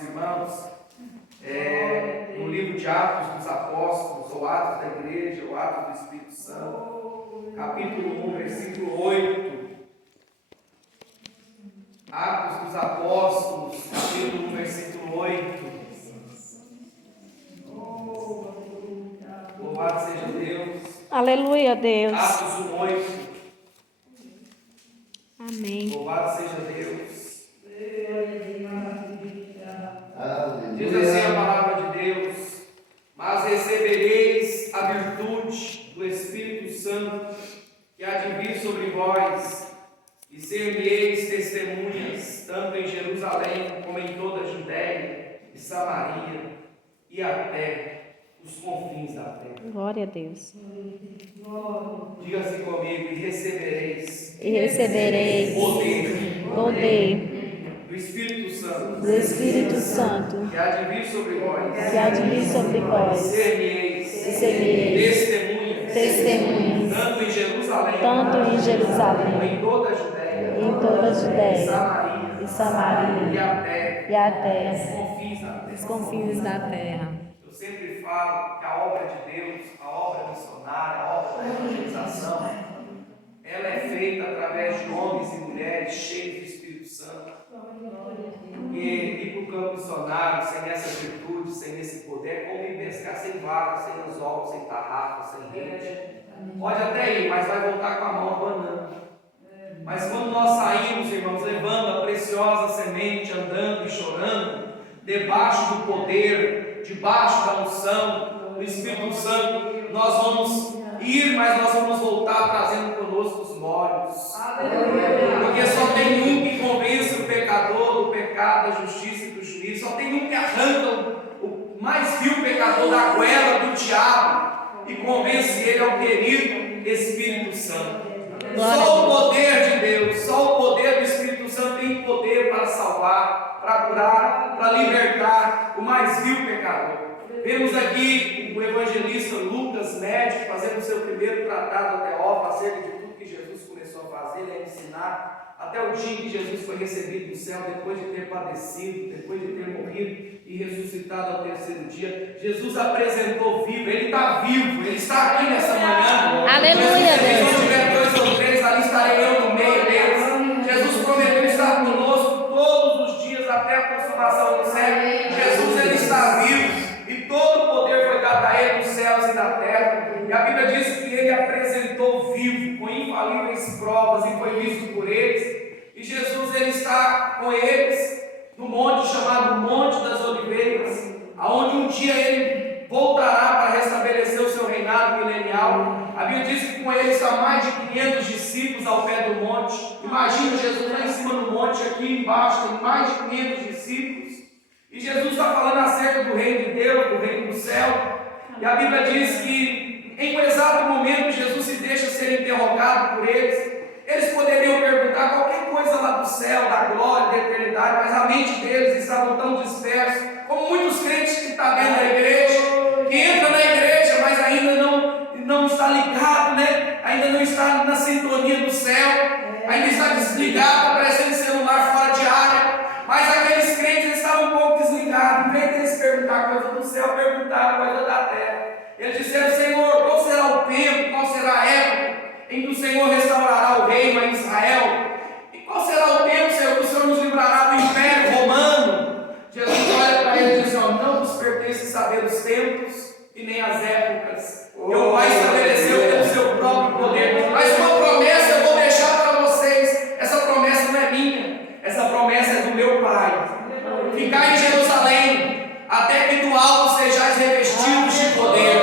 Irmãos, no livro de Atos dos Apóstolos, ou Atos da Igreja, ou Atos do Espírito Santo, capítulo 1, versículo 8. Atos dos Apóstolos, capítulo 1, versículo 8. Louvado seja Deus. Aleluia, Deus. Atos 1, 8. Amém. Louvado seja Deus. Diz assim a palavra de Deus: mas recebereis a virtude do Espírito Santo, que há de vir sobre vós, e ser-me-eis testemunhas, tanto em Jerusalém, como em toda a Judéia e Samaria, e até os confins da terra. Glória a Deus. Diga assim comigo: e recebereis poder do Espírito Santo, do Espírito Santo, que há de vir sobre vós, ser-me-eis testemunhas, tanto em Jerusalém, como em toda a Judéia, e Samaria, e até os confins da terra. Eu sempre falo que a obra de Deus, a obra missionária, a obra da evangelização, ela é feita através de homens e mulheres cheios do Espírito Santo. Porque ir para o campo missionário sem essa virtude, sem esse poder, como ir pescar sem vaca, sem anzol, sem tarrafa, sem rede. Pode até ir, mas vai voltar com a mão abanando. Mas quando nós saímos, irmãos, levando a preciosa semente, andando e chorando, debaixo do poder, debaixo da unção do Espírito Santo, nós vamos ir, mas nós vamos voltar trazendo conosco os molhos. Porque só tem um que convence o pecador do pecado, da justiça e do juízo. Só tem um que arranca o mais vil pecador da goela do diabo e convence ele ao querido Espírito Santo. Só o poder de Deus, só o poder do Espírito Santo tem poder para salvar, para curar, para libertar o mais vil pecador. Vemos aqui o evangelista Lucas, médico, fazendo o seu primeiro tratado a Teófilo acerca de tudo que Jesus começou a fazer, a ensinar, até o dia em que Jesus foi recebido do céu, depois de ter padecido, depois de ter morrido e ressuscitado ao terceiro dia. Jesus apresentou vivo, Ele está vivo, Ele está aqui nessa manhã. Aleluia, Se Deus. tiver 2 ou 3, ali estarei eu no meio deles. Jesus prometeu estar conosco todos os dias até a consumação do século. Jesus, Ele está vivo. E todo o poder foi dado a Ele nos céus e na terra. E a Bíblia diz que Ele apresentou vivo, com infalíveis provas, e foi visto por eles. E Jesus, Ele está com eles no monte chamado Monte das Oliveiras, aonde um dia Ele voltará para restabelecer o seu reinado milenial. A Bíblia diz que com Ele está mais de 500 discípulos ao pé do monte. Imagina Jesus lá em cima do monte, aqui embaixo tem mais de 500 discípulos. E Jesus está falando acerca do reino de Deus, do reino do céu. E a Bíblia diz que em um exato momento Jesus se deixa ser interrogado por eles. Eles poderiam perguntar qualquer coisa lá do céu, da glória, da eternidade, mas a mente deles estava tão dispersa, como muitos crentes que estão dentro da igreja, que entram na igreja, mas ainda não está ligado, né? Ainda não está na sintonia do céu, ainda está desligado, aparecendo celular fora de área. Mas aqueles crentes estavam um pouco desligados. Em vez de eles perguntar coisa do céu, perguntaram coisa da terra. Eles disseram: Senhor, qual será o tempo, qual será a época em que o Senhor restaurará o reino a Israel? E qual será o tempo, Senhor, que o Senhor nos livrará do Império Romano? Jesus olha para eles e diz: não vos pertence saber os tempos e nem as épocas. Eu Pai estabeleceu pelo seu próprio poder. Mas uma promessa eu vou deixar para vocês. Essa promessa não é minha, essa promessa é do meu Pai. Ficar em Jerusalém até que do alto sejais revestidos de poder.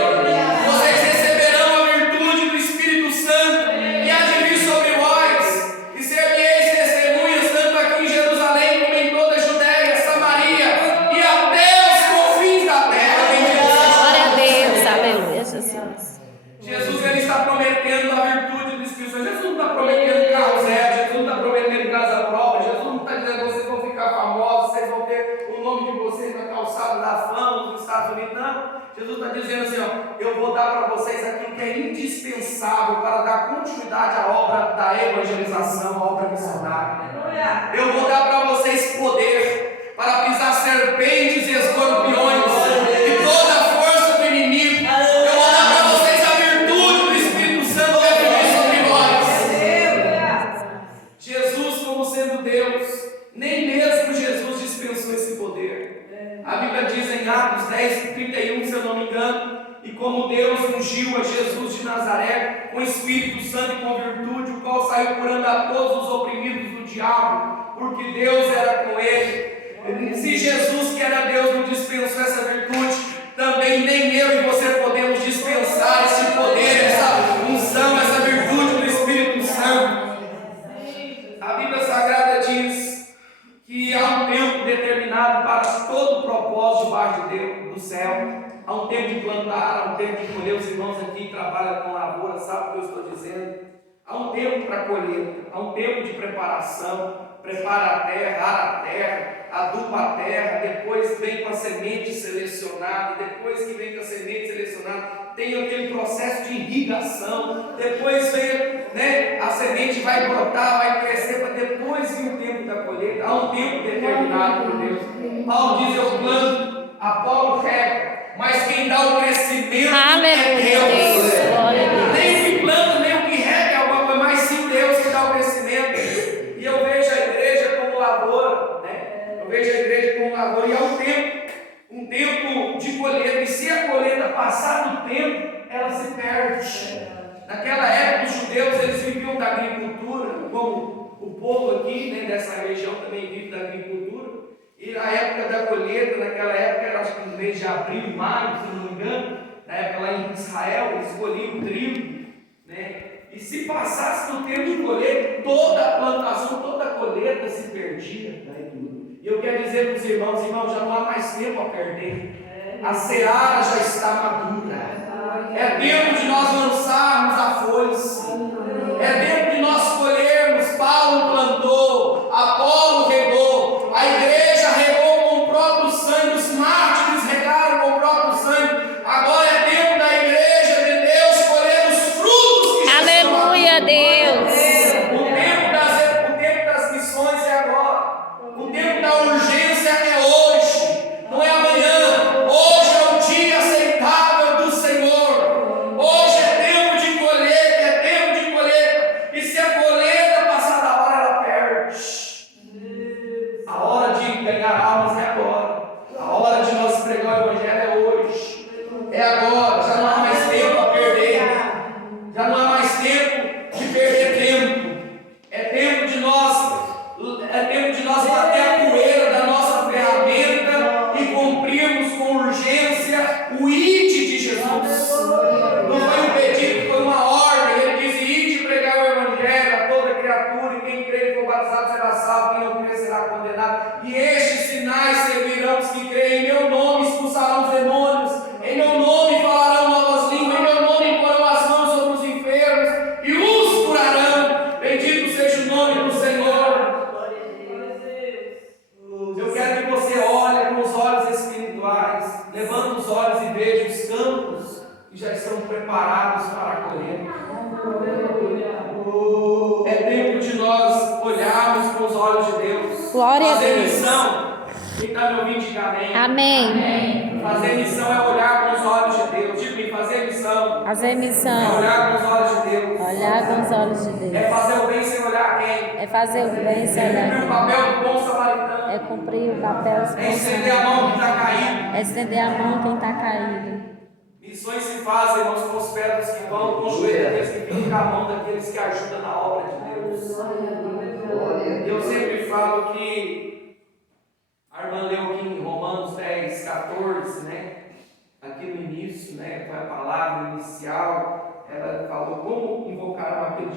Vocês receberão a virtude do Espírito Santo que há de vir sobre vós, e ser-me-eis testemunhas tanto aqui em Jerusalém como em toda a Judéia, Samaria e até os confins da terra. Glória a Deus. Aleluia, Jesus. Jesus, Ele está prometendo a virtude do Espírito Santo. Jesus não está prometendo carro zero, Jesus não está prometendo casa própria, Jesus não está dizendo vocês vão ficar famosos, vocês vão ter o nome de vocês na calçada da fama dos Estados Unidos. Não, Jesus está dizendo assim: eu vou dar para vocês aquilo que é indispensável para dar continuidade à obra da evangelização, à obra missionária. Eu vou dar para vocês poder para pisar serpentes e escorpiões e toda a força do inimigo. Eu vou dar para vocês a virtude do Espírito Santo que é sobre nós. Jesus, como sendo Deus, nem mesmo Jesus dispensou esse poder. A Bíblia diz em Atos 10:31, se eu não me engano, e como Deus ungiu a Jesus de Nazaré com Espírito Santo e com virtude, o qual saiu curando a todos os oprimidos do diabo, porque Deus era com ele. Se Jesus, que era Deus, não dispensou essa virtude, também nem eu e você podemos dispensar esse poder, essa unção, essa virtude do Espírito Santo. A Bíblia Sagrada diz que há um tempo determinado para todo o propósito debaixo de Deus, do céu. Há um tempo de plantar, há um tempo de colher. Os irmãos aqui que trabalham com lavoura, sabem o que eu estou dizendo. Há um tempo para colher, há um tempo de preparação. Prepara a terra, ara a terra, aduba a terra, depois vem com a semente selecionada, depois que vem com a semente selecionada, tem aquele processo de irrigação, depois vem, a semente vai brotar, vai crescer, para depois vir o tempo da colheita. Há um tempo determinado por Deus. Paulo diz: eu planto, Apolo rega, mas quem dá o crescimento é Deus. Nem o que planta, nem o que rega é alguma coisa, mas sim Deus que dá o crescimento. E eu vejo a igreja como lavoura, Eu vejo a igreja como lavoura, e há um tempo de colheita, e se a colheita passar do tempo, ela se perde. Naquela época, os judeus, eles viviam da agricultura, como o povo aqui, dessa região também vive da agricultura, e na época da colheita, naquela época, era acho que no mês de abril, maio, se não me engano, na época lá em Israel, eles colhiam o trigo, E se passasse do tempo de colheita, toda a plantação, toda a colheita se perdia. E eu quero dizer para os irmãos, já não há mais tempo a perder. A seara já está madura. É tempo de nós lançarmos a foice. É tempo de nós colhermos. Paulo plantou, Apolo regou, a igreja regou com o próprio sangue, os mártires regaram com o próprio sangue. Agora é tempo da igreja de Deus colher os frutos que Aleluia, Deus. O tempo das missões é agora. O tempo da urgência é hoje, não é amanhã. Hoje é o dia aceitável do Senhor. Hoje é tempo de colheita, é tempo de colheita. E se a colheita passar da hora, ela perde. A hora de ganhar almas é agora. A hora de nós pregar o Evangelho é hoje. É agora. Já não há mais tempo a perder. Já não há mais tempo de perder tempo. É tempo de nós bater a poeira da nossa ferramenta e cumprirmos com urgência o ide de Jesus. Não foi um pedido, foi uma ordem. Ele disse: ide pregar o Evangelho a toda criatura, e quem crer e for batizado será salvo, quem não crer será condenado. E estes sinais servirão os que creem. Em meu nome expulsarão os demônios, em meu nome falarão novas línguas, em meu nome imporão as mãos sobre os enfermos e os curarão. Bendito seja o nome do Senhor. Eu quero que você olhe com os olhos espirituais, levante os olhos e veja os campos que já estão preparados para a colheita. É tempo de nós olharmos com os olhos de Deus. Glória a Fazer Deus. missão. Quem está me ouvindo, diga amém. Amém. Fazer missão é olhar com os olhos de Deus. Diga-me, fazer missão Fazer é missão. olhar com os olhos de Deus. Olhar com os olhos de Deus. É fazer o bem sem olhar quem. É fazer o bem sem É cumprir o olhar. papel do bom samaritano. É cumprir o papel. É estender a mão que está caído. É estender a mão quem está caído. Missões se fazem, irmãos, com os pés dos que vão, com os joelhos daqueles que ficam com a mão daqueles que ajudam na obra de Deus. Eu sempre falo que a irmã leu aqui em Romanos 10, 14, aqui no início, foi a palavra inicial. Ela falou: como invocarão aquele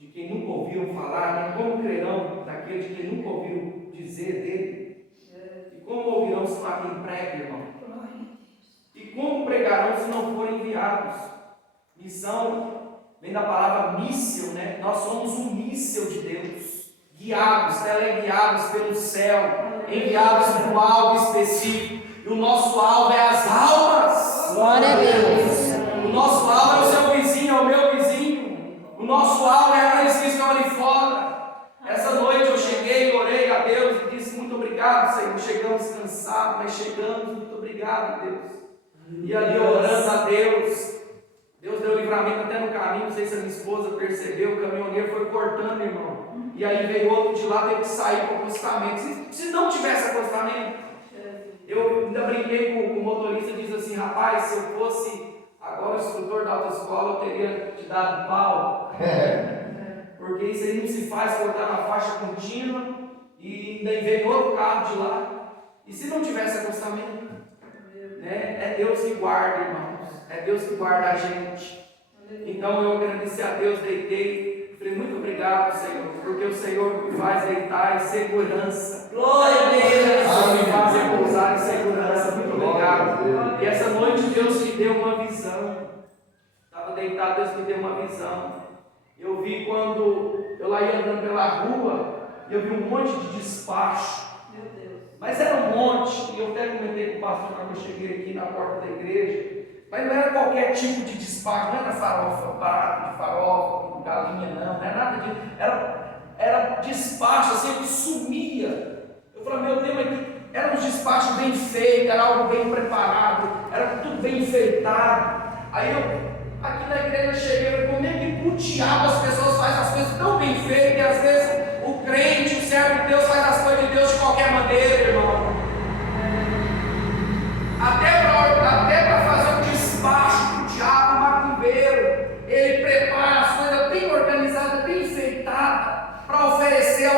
de quem nunca ouviram falar, como crerão naquele de quem nunca ouviram dizer dele? E como ouvirão se não há quem pregue, irmão? E como pregarão se não forem enviados? Missão vem da palavra míssil, Nós somos um míssil de Deus, guiados, teleguiados pelo céu, enviados para um alvo específico. E o nosso alvo é as almas. Glória a Deus. O nosso alvo é o seu vizinho, é o meu vizinho. O nosso alvo é aqueles que estão ali fora. Essa noite eu cheguei e orei a Deus e disse: muito obrigado, Senhor. cansado, mas chegamos, muito obrigado, Deus. E ali orando a Deus, Deus deu livramento até no caminho, não sei se a minha esposa percebeu, o caminhoneiro foi cortando, irmão. E aí veio outro de lá, teve que sair para o acostamento. Se não tivesse acostamento, eu ainda brinquei com o motorista, diz assim, rapaz, se eu fosse agora o instrutor da autoescola, eu teria te dado pau. Porque isso aí não se faz, cortar na faixa contínua, e daí veio outro carro de lá. E se não tivesse acostamento? É Deus que guarda, irmãos. É Deus que guarda a gente. Então eu agradeci a Deus, deitei. Falei, muito obrigado, Senhor, porque o Senhor me faz deitar em segurança. Glória a Deus! Me faz repousar em segurança. Muito obrigado. E essa noite Deus me deu uma visão. Estava deitado, Deus me deu uma visão. Eu vi quando eu lá ia andando pela rua, e eu vi um monte de despacho. Meu Deus. Mas era um monte, e eu até comentei com o pastor quando eu cheguei aqui na porta da igreja. Mas não era qualquer tipo de despacho, não era farofa, prato de farofa, com galinha, não era nada disso. Era despacho, assim, que sumia. Eu falei, meu Deus, mas era um despacho bem feito, era algo bem preparado, era tudo bem enfeitado. Aí eu, aqui na igreja, eu cheguei e falei, como é que pro diabo as pessoas fazem as coisas tão bem feitas, e às vezes o crente, o servo de Deus, faz as coisas de Deus de qualquer maneira, irmão. Até para fazer um despacho para o diabo, o macumbeiro, ele prepara as coisas bem organizadas, bem enfeitadas, para oferecer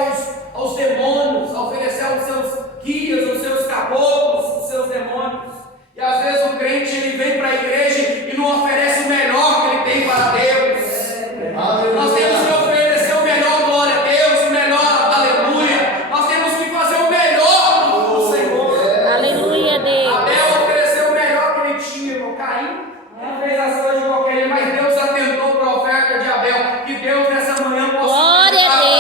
aos demônios, oferecer aos seus guias, aos seus caboclos, os seus demônios. E às vezes o crente ele vem para a igreja e não oferece o melhor que ele tem para Deus. Nós temos que oferecer o melhor, glória a Deus, o melhor, aleluia. Nós temos que fazer o melhor para o Senhor. Aleluia, Deus. Abel ofereceu o melhor que ele tinha, irmão. Caim não fez as coisas de qualquer jeito, mas Deus atentou para a oferta de Abel. Que Deus nessa manhã possa Glória a Deus.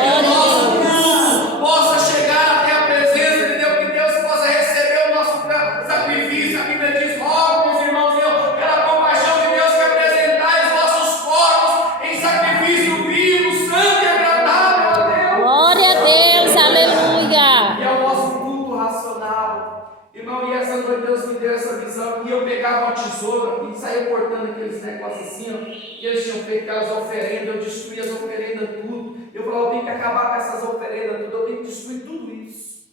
que o nosso culto possa chegar até a presença de Deus, que Deus possa receber o nosso sacrifício. A Bíblia diz: rogo, meus irmãos, pela compaixão de Deus, que apresentai os vossos corpos em sacrifício vivo, santo e agradável a Deus. Glória a Deus, aleluia. E é o nosso culto racional. Irmão, e essa noite Deus me deu essa visão, e eu pegava uma tesoura e saía cortando aqueles negócios assim, ó, que eles tinham feito aquelas oferendas, eu destruía as oferendas tudo. Eu falava, eu tenho que acabar com essas oferendas tudo, eu tenho que destruir tudo isso.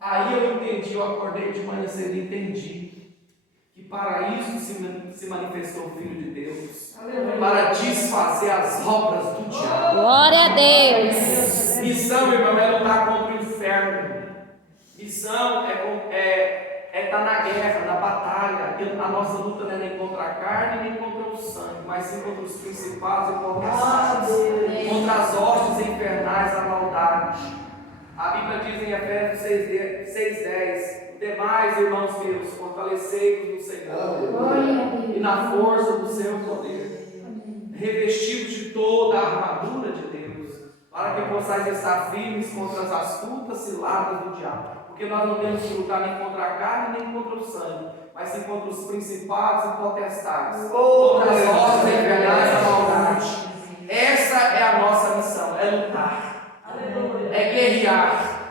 Aí eu entendi, eu acordei de manhã cedo e entendi que para isso se manifestou o Filho de Deus, para desfazer as obras do diabo. Glória a Deus. Missão, irmão, é lutar contra o inferno. Missão é estar na guerra, na batalha. A nossa luta não é nem contra a carne, nem contra o sangue, mas sim contra os principados e potestades, contra as hostes infernais da maldade. A Bíblia diz em Efésios 6:10: demais, irmãos meus, fortalecei-vos no Senhor e na força do seu poder, revestidos de toda a armadura de Deus, para que possais estar firmes contra as astutas ciladas do diabo. Porque nós não temos que lutar nem contra a carne, nem contra o sangue, mas sim contra os principados e potestades, contra as hostes infernais da maldade. Essa é a nossa missão, é lutar, é guerrear.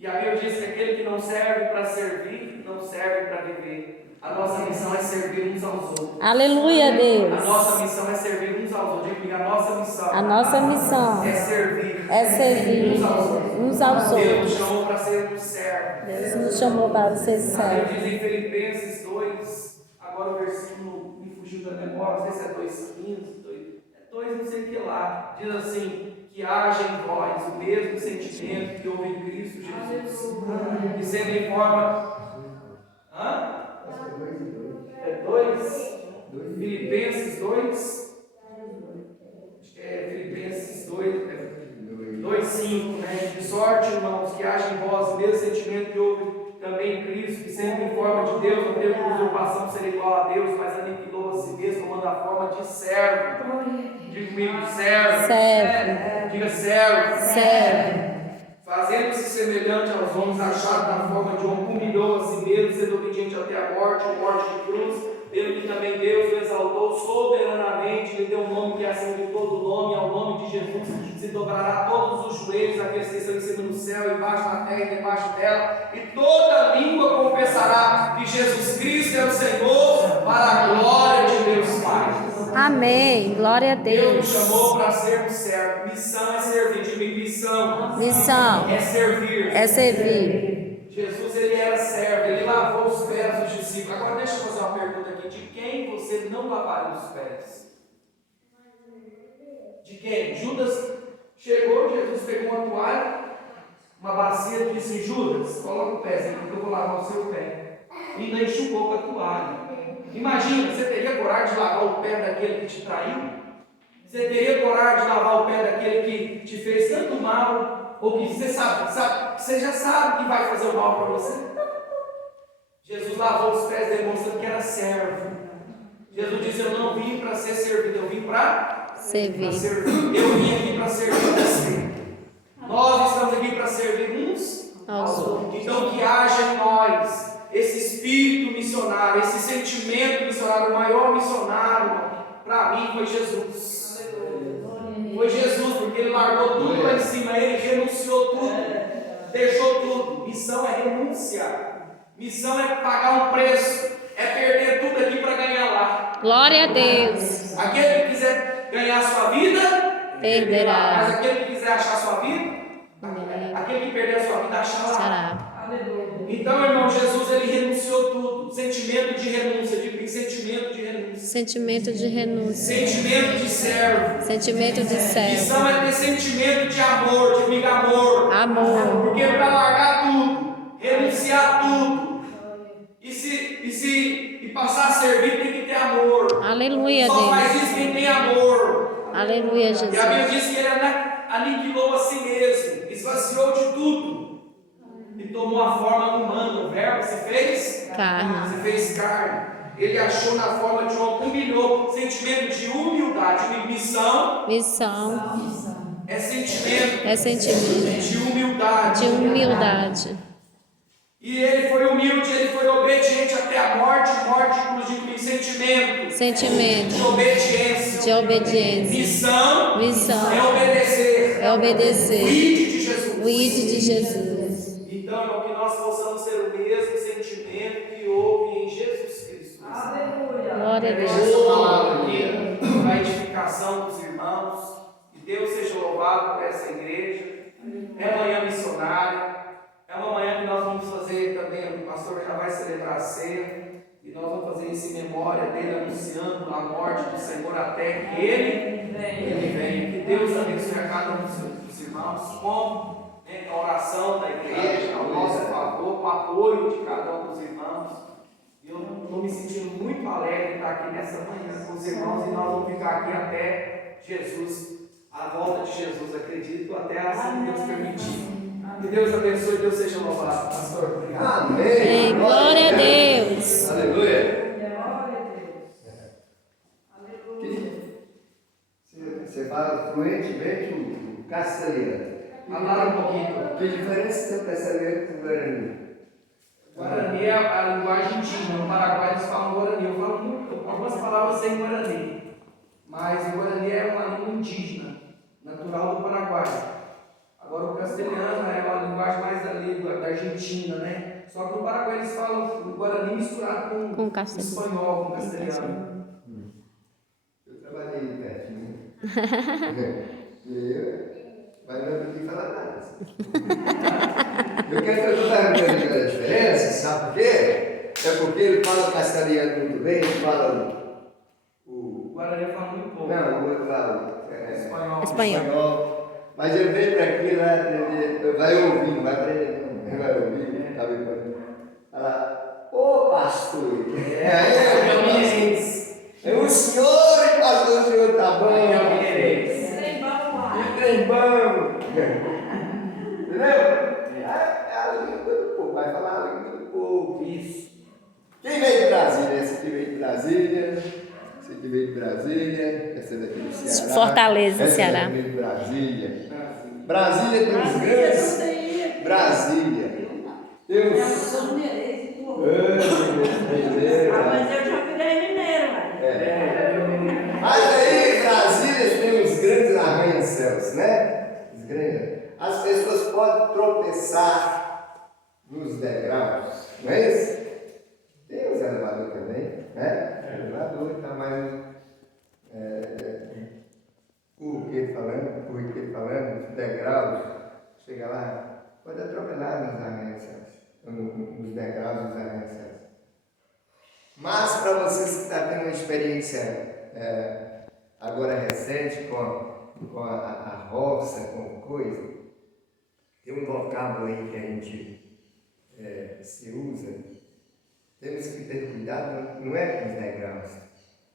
E a Bíblia diz que aquele que não serve para servir, não serve para viver. A nossa missão é servir uns aos outros. Aleluia, Deus. A nossa missão é servir uns aos outros. Diga, a nossa missão. A nossa missão é servir. Uns aos Deus nos outros. chamou para sermos servos. Deus nos chamou para ser A servos. Bíblia diz em Filipenses 2, agora o versículo me fugiu da memória, não sei se é 2,15, 2 não sei o que lá. Diz assim: que haja em vós o mesmo sentimento que houve em Cristo Jesus. Que sendo em forma. É 2? Filipenses 2? Acho que é Filipenses 2,5, né? De sorte, irmãos, que haja em vós o mesmo sentimento que houve também em Cristo, que sendo em forma de Deus, não teve usurpação de ser igual a Deus, mas aniquilou a si mesmo, tomando a forma de servo. Diga comigo, servo. Servo. Diga servo. Servo. Fazendo-se semelhante aos homens, achado na forma de homem, humilhou a si mesmo, sendo obediente até a morte de cruz, pelo que também Deus o exaltou soberanamente, lhe deu um nome que é acima de todo nome, ao nome de Jesus se dobrará todos os joelhos, aqueles que estão em cima do céu, embaixo da terra e debaixo dela, e toda língua confessará que Jesus Cristo é o Senhor, para a glória de Deus Pai. Amém. Glória a Deus nos Deus. chamou para sermos servos. Missão é servir. Diga missão. Missão É servir. é servir. Jesus, ele era servo, ele lavou os pés dos discípulos. Agora deixa eu fazer uma pergunta aqui. De quem você não lavaria os pés? De quem? Judas chegou, Jesus pegou uma toalha, uma bacia e disse: Judas, coloca o pezinho que eu vou lavar o seu pé. E ainda enxugou com a toalha. Imagina, você teria coragem de lavar o pé daquele que te traiu? Você teria coragem de lavar o pé daquele que te fez tanto mal? Ou que você você já sabe que vai fazer o mal para você? Jesus lavou os pés demonstrando que era servo. Jesus disse: eu não vim para ser servido, eu vim para Servir. Eu vim aqui para servir você. Nós estamos aqui para servir uns aos outros. Então que haja em nós esse espírito missionário, esse sentimento missionário. O maior missionário para mim foi Jesus. Foi Jesus, porque ele largou tudo lá em cima, ele renunciou tudo, deixou tudo. Missão é renúncia, missão é pagar um preço, é perder tudo aqui para ganhar lá. Glória a Deus. Aquele que quiser ganhar a sua vida, Perderá. mas aquele que quiser achar a sua vida, aquele que perder a sua vida, achará. Será. Então, irmão, Jesus, ele renunciou tudo. Sentimento de renúncia, de sentimento de renúncia. Sentimento de renúncia. Sentimento de servo. Sentimento de servo. Missão é ter sentimento de amor, de bigamor. Amor. Porque para largar tudo, renunciar tudo e passar a servir, tem que ter amor. Aleluia, Só faz Deus. isso quem tem amor. Aleluia, E a Bíblia Jesus. diz que ele aniquilou a si mesmo, esvaziou de tudo e tomou a forma humana. O verbo se fez Carne. se fez carne. Ele achou na forma de homem, humilhou. Sentimento de humildade. Missão Missão é sentimento é sentimento de humildade. de humildade. E ele foi humilde, ele foi obediente até a morte inclusive sentimento Sentimento de obediência. de obediência. Missão É é obedecer. obedecer. O ide de Jesus. O ide de Jesus. Então, irmão, que nós possamos ter o mesmo sentimento que houve em Jesus Cristo. Glória a Deixa Deus. essa palavra aqui para a edificação dos irmãos. Que Deus seja louvado por essa igreja. É manhã missionária. É uma manhã que nós vamos fazer também. O pastor já vai celebrar a ceia. E nós vamos fazer isso em memória dele, anunciando a morte do Senhor até que ele venha. Que Deus abençoe a cada um dos irmãos com a oração da igreja, ao nosso favor, com o apoio de cada um dos irmãos. E eu estou me sentindo muito alegre de estar aqui nessa manhã com os irmãos, e nós vamos ficar aqui até Jesus, a volta de Jesus, acredito, até assim que Deus permitir. Que Deus abençoe e Deus seja louvado. Pastor, obrigado. Amém. Glória a Deus. Aleluia. Você fala fluentemente o castelhano. Falar um pouquinho. Que diferença tem o castelhano com o guarani? Guarani é a linguagem indígena. No Paraguai eles falam Guarani. Eu falo algumas palavras sem Guarani. Mas o Guarani é uma língua indígena, natural do Paraguai. Agora o castelhano é uma linguagem mais da Argentina, né? Só que no Paraguai eles falam o Guarani misturado com espanhol, com castelhano. Eu trabalhei pertinho. Mas não consegui falar nada. Eu quero perguntar a diferença, sabe por quê? É porque ele fala castelhano muito bem, ele fala O Guarani fala muito pouco. Não, eu falo Espanhol. Mas ele veio para aqui, vai aprender, vai ouvir, não vai aprender, não. Vai ouvir, tá vendo? Fala, ô pastor, o senhor, pastor, o senhor tá bom. Trem bom. Entendeu? É a língua do povo, vai falar a língua do povo. Isso. Quem veio de Brasília? Esse aqui veio de Brasília. Esse aqui veio de Brasília. Essa daqui do Ceará. Fortaleza, essa Ceará. Daqui veio de Brasília. Brasília tem uns grandes. Brasília. Tem uns. Mas eu já virei degraus, não é isso? Tem os elevadores também, né? Elevador está mais falando, os degraus, chega lá, pode atropelar nas arranças, nos degraus dos arranças. Mas para vocês que estão tendo uma experiência agora recente com a roça, com coisa, tem um vocábulo aí que a gente se usa, temos que ter cuidado, não é com os degraus.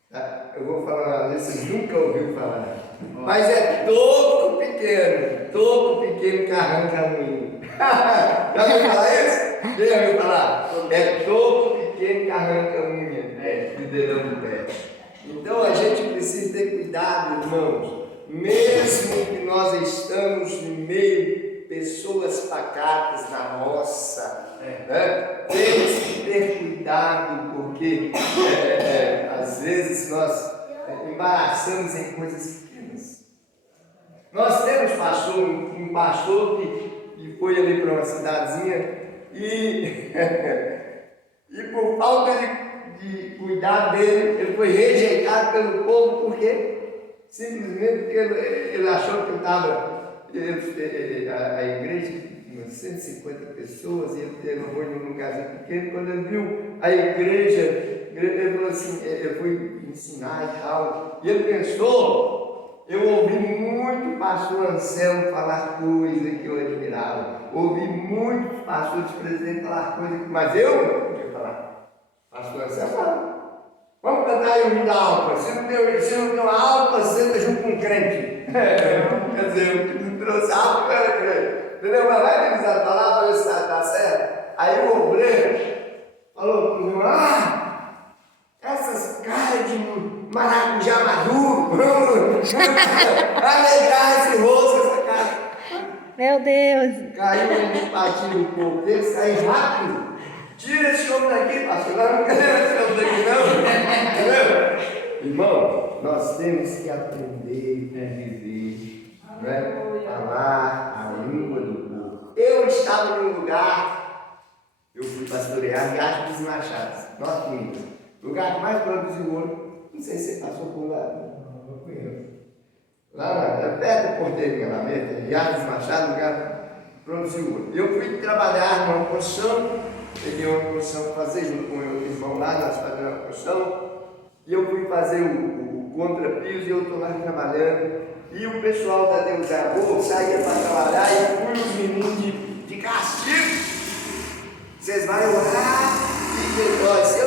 Tá? Eu vou falar, vocês nunca ouviram falar, mas é toco pequeno que arranca a moinho. Já ouviu falar isso? Quem já ouviu falar? É toco pequeno que arranca a unha, do dedão do pé. Então a gente precisa ter cuidado, irmãos, mesmo que nós estamos no meio de pessoas pacatas na roça, temos que ter cuidado, porque às vezes nós embaraçamos em coisas pequenas. Nós temos um pastor que foi ali para uma cidadezinha e por falta de cuidar dele, ele foi rejeitado pelo povo, porque simplesmente porque ele achou que estava a igreja tinha 150 pessoas e ele teve um lugarzinho pequeno. Quando ele viu a igreja, ele falou assim, ele foi ensinar e tal, e ele pensou, eu ouvi muito o pastor Anselmo falar coisas que eu admirava, ouvi muitos pastores presentes falar coisas, mas eu não podia falar. Pastor Anselmo fala, vamos cantar aí o hino da alma, se não tem uma alma, senta junto com um crente. Quer dizer, eu trouxe alma para o crente. Entendeu? Mas vai revisar a palavra para ver se está certo. Aí o obreiro falou para o irmão, essas caras de maracujá maduro, vamos alegrar esse rosto, essa cara. Meu Deus. Caiu ele, partiu o corpo dele, saiu rápido. Tira esse homem daqui, pastor. Não queremos esse homem daqui, não. Entendeu? Irmão, nós temos que aprender a viver, né? Falar a língua do povo. Eu estava num lugar, eu fui pastorear Riacho dos Machados, Norte Minas. Lugar que mais produziu ouro. Não sei se você passou por lá. Não conheço. Lá perto do Porteirinha, lá mesmo, Riacho dos Machados, lugar que produziu ouro. Eu fui trabalhar numa construção, peguei uma construção para fazer junto com o meu irmão lá, nós fazemos uma construção. E eu fui fazer o contrapiso e eu estou lá trabalhando. E o pessoal da Deus é Amor saía para trabalhar e fui os meninos de castigo. Vocês vão orar e se eu